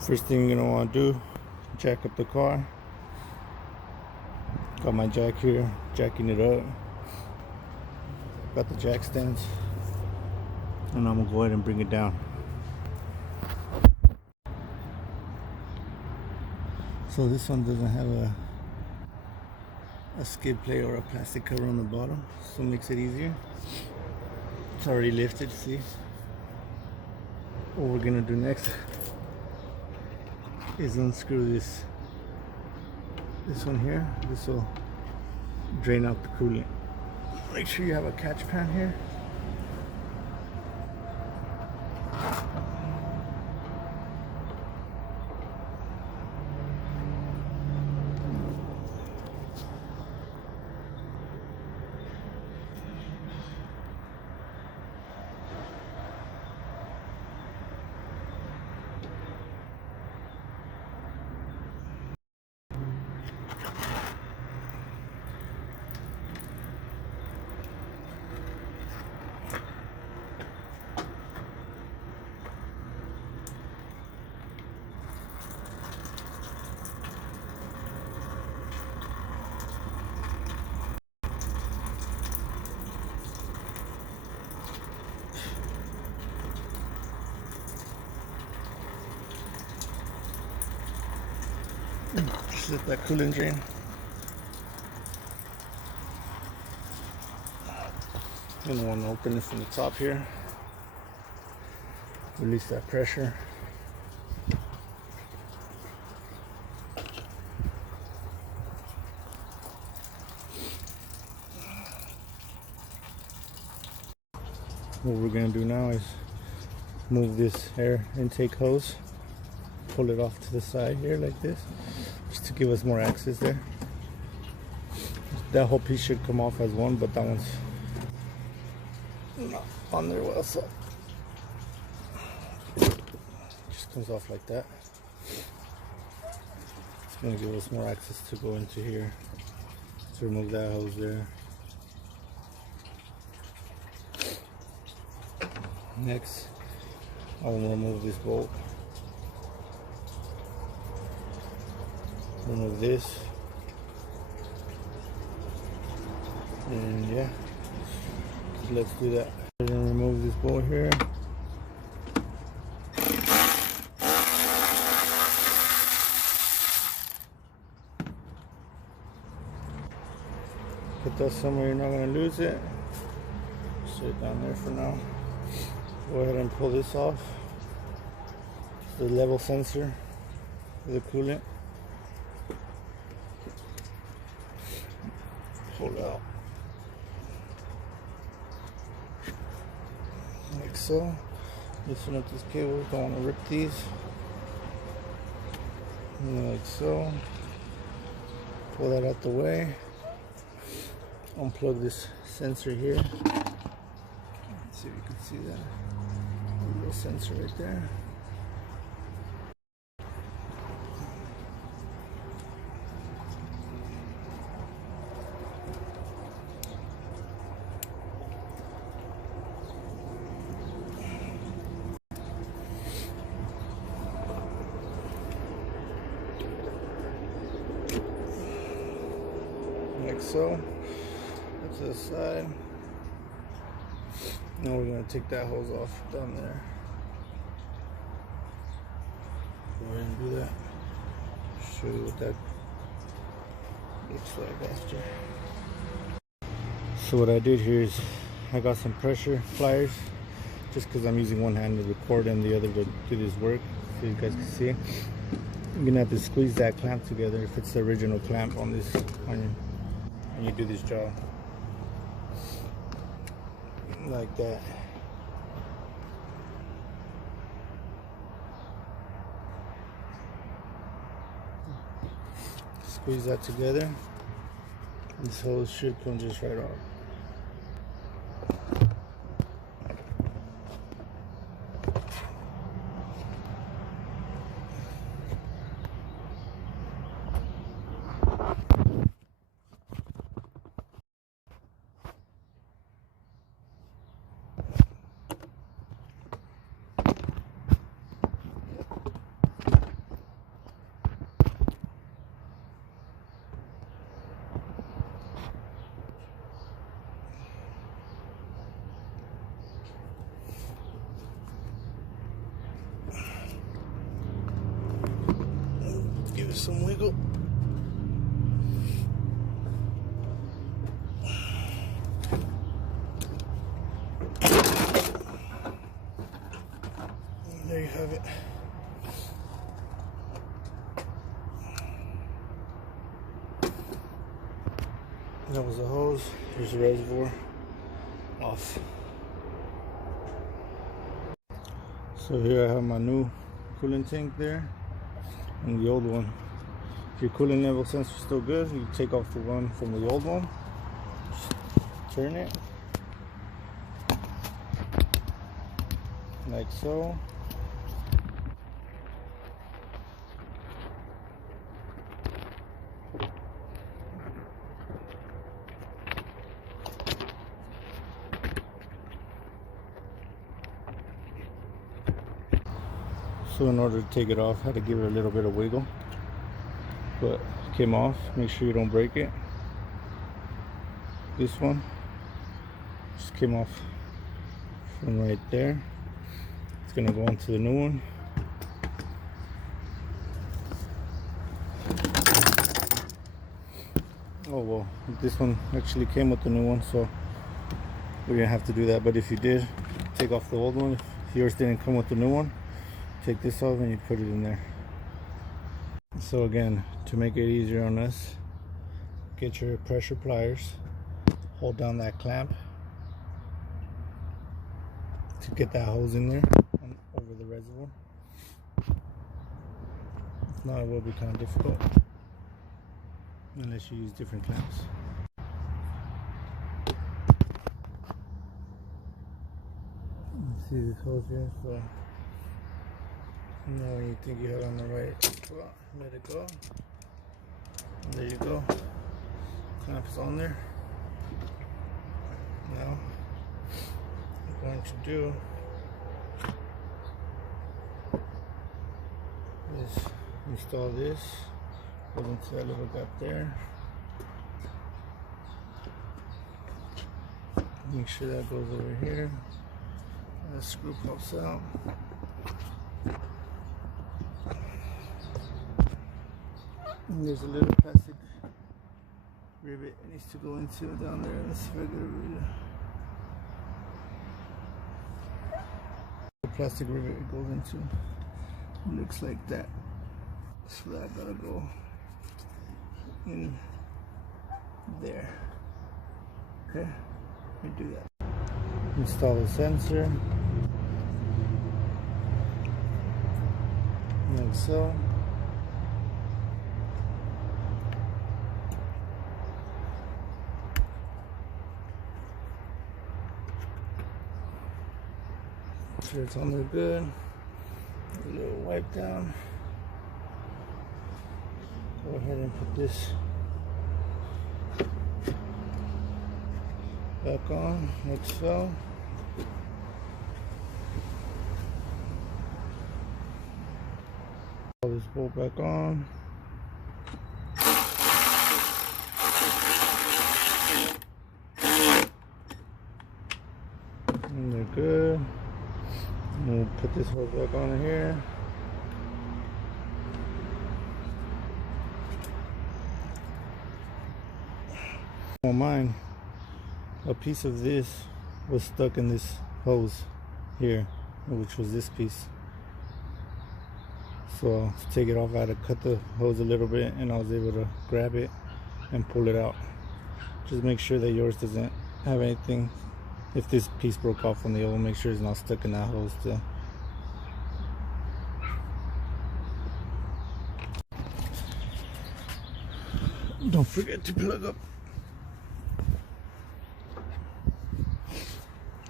First thing you're gonna want to do, jack up the car. Got my jack here, jacking it up. Got the jack stands, and I'm gonna go ahead and bring it down. So this one doesn't have a skid plate or a plastic cover on the bottom, so it makes it easier. It's already lifted, see? What we're gonna do next is unscrew this one here. This will drain out the coolant. Make sure you have a catch pan here. Just let that coolant drain. You're gonna want to open it from the top here. Release that pressure. What we're gonna do now is move this air intake hose, pull it off to the side here like this, just to give us more access there. That whole piece should come off as one, but that one's not on there well, so just comes off like that. It's gonna give us more access to go into here, to remove that hose there. Next, I'll remove this bolt. Remove this. And yeah, let's do that. I'm gonna remove this bolt here. Put that somewhere you're not gonna lose it. Sit it down there for now. Go ahead and pull this off. It's the level sensor for the coolant. Pull it out. Like so. Loosen up these cables, don't want to rip these. Like so. Pull that out the way. Unplug this sensor here. Let's see if you can see that. Little sensor right there. Like so. To the side. Now we're going to take that hose off down there. Go ahead and do that. Show you what that looks like after. So what I did here is I got some pressure pliers, just because I'm using one hand to record and the other to do this work, so you guys can see. You're going to have to squeeze that clamp together if it's the original clamp on this when you do this job. Like that. Squeeze that together. This hose should come just right off. some wiggle. And there you have it. That was the hose. Here's the reservoir off. So here I have my new coolant tank there and the old one. If your coolant level sensor is still good, you take off the one from the old one, just turn it like so. So in order to take it off, I had to give it a little bit of wiggle, but it came off. Make sure you don't break it. This one just came off from right there. It's gonna go onto the new one. Oh well, this one actually came with the new one, so we didn't have to do that. But if you did, take off the old one. If yours didn't come with the new one, take this off and you put it in there. So again, to make it easier on us, get your pressure pliers, hold down that clamp to get that hose in there over the reservoir. If not, it will be kind of difficult unless you use different clamps. See this hose here? So now when you think you have it on the right spot, let it go. And there you go. Clamp is on there. Now I'm going to do is install this, put into that little gap there. Make sure that goes over here. That screw pops out. And there's a little plastic rivet it needs to go into down there. Let's see if I get a rivet. The plastic rivet it goes into looks like that. So that gotta go in there. Okay, let me do that. Install the sensor like so. Make sure it's on there good. A little wipe down. Go ahead and put this back on like so. Pull this bolt back on. And they're good. And we'll put this hose back on here. On mine, a piece of this was stuck in this hose here, which was this piece. So to take it off, I had to cut the hose a little bit, and I was able to grab it and pull it out. Just make sure that yours doesn't have anything. If this piece broke off on the old, make sure it's not stuck in that hole still. Don't forget to plug up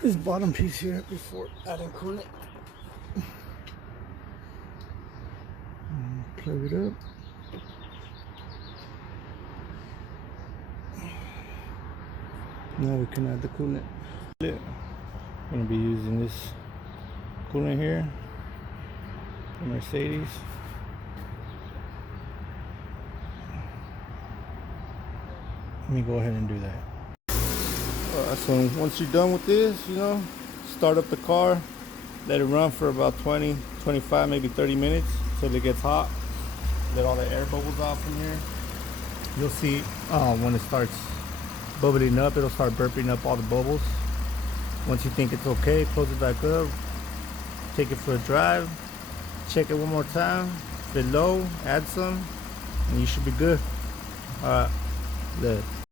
this bottom piece here before adding coolant. Plug it up. Now we can add the coolant. I'm going to be using this coolant here, the Mercedes. Let me go ahead and do that. So once you're done with this, start up the car, let it run for about 20, 25, maybe 30 minutes until it gets hot. let all the air bubbles out from here. You'll see when it starts bubbling up, it'll start burping up all the bubbles. Once you think it's okay, close it back up, take it for a drive, check it one more time. If it's low, add some, and you should be good. Alright, look.